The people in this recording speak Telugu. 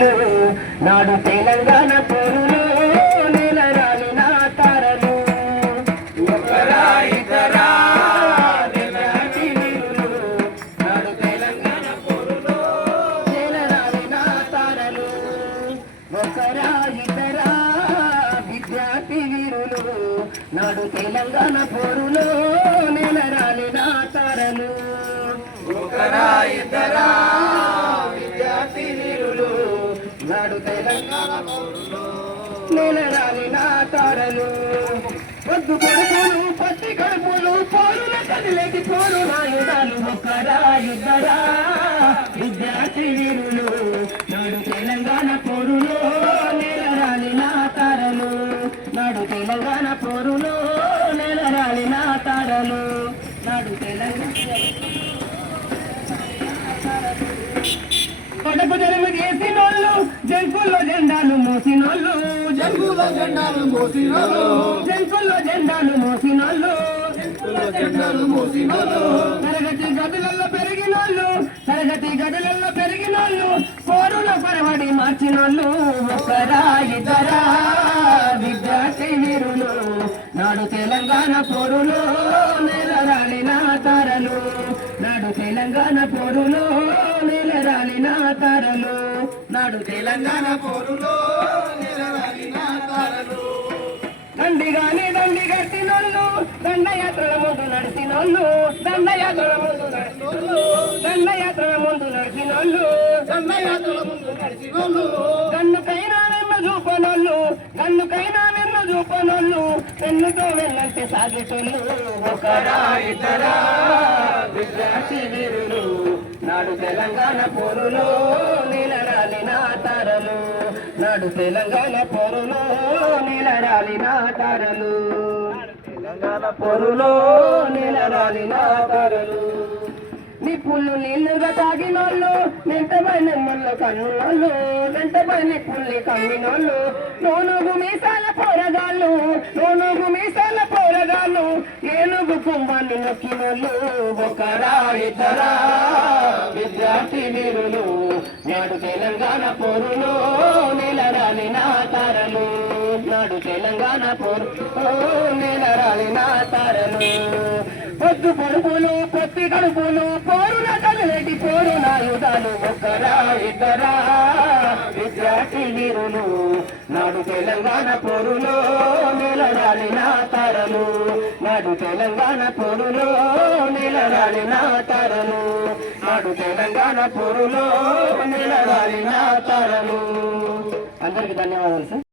వీరులు నాడు తెలంగాణ పోరులో నెలరాలిన తారలు ఒకరా ఇద్దరా విద్యార్థి వీరులు నాడు తెలంగాణ పోరులో నెలరాలిన తారలు ఒకరా ఇద్దరా విద్యార్థి వీరులు నాడు తెలంగాణ పోరులో నెలరాలిన తారలు ఒకరా ఇద్దరా విద్యార్థి వీరులు నాడు తెలంగాణ పోరులో నెలరాలిన తారలు పొద్దు కడుపులు పత్తి కడుపులు పోరుల కదిలేటి పోరు నాయుధాలు ఒకరా ఇద్దరా విద్యార్థి వీరులు నాడు తెలంగాణ పోరులో నెలరాలిన తారలు నాడు తెలంగాణ పోరులో నెలరాలిన తారలు నాడు తెలంగాణ కొడకు జన్మ చేసినోళ్ళు జంకుల్లో జెండాలు మోసినోళ్ళు జంగుల జెండాలు మోసినోళ్ళు జంకుల్లో జెండాలు మోసినోళ్ళు జెండాలు మోసినోళ్ళు తరగతి గదులలో పెరిగినోళ్ళు పోరుల పరవడి మార్చినోళ్ళు ఒకరా ఇద్దరా విద్యార్థి వీరులు నాడు తెలంగాణ పోరులో నెలరాలిన తారలు నాడు తెలంగాణ పోరులో నెలరాలిన తారలు నాడు తెలంగాణ పోరులో నెలరాలిన తారలు దండిగాని దండి కట్టినోళ్ళు దండయాత్రల ముందు నడిచినోళ్ళు దండయాత్రల ముందు నడిచినోళ్ళు గన్నుకైనా వెన్న చూపనోళ్ళు పెన్నుతో వెళ్ళంటే సాగేటోళ్ళు ఒకరా ఇద్దరా విద్యార్థి వీరులు నాడు తెలంగాణ పోరులో నెలరాలిన తారలు నాడు తెలంగాణ పోరులో నెలరాలిన తారలు తెలంగాణ పోరులో నెలరాలిన తారలు నిప్పుళ్ళు నీళ్లుగా తాగినోళ్ళు వెంటబై నెమ్మళ్ళ కన్నులోళ్ళు వెంటబై నిప్పుల్ని కమ్మినోళ్ళు నోనుగు మీసాల పోరగాళ్ళు ఏనుగు కుంభాన్ని నొక్కినోళ్ళు ఒకరా ఇద్దరా విద్యార్థి వీరులు నాడు తెలంగాణ పోరులో నెలరాలిన తారలు నాడు తెలంగాణ పోరులో నెలరాలిన తారలు పొద్దు పొడుపులు పొత్తి కడుపులు పోరున కదిలేటి పోరు నాయుధాలు ఒకరా ఇద్దరా విద్యార్థి వీరులు నాడు తెలంగాణ పోరులో నెలరాలిన తారలు నాడు తెలంగాణ పోరులో నెలరాలిన తారలు నాడు తెలంగాణ పోరులో నెలరాలిన తారలు అందరికీ ధన్యవాదాలు సార్.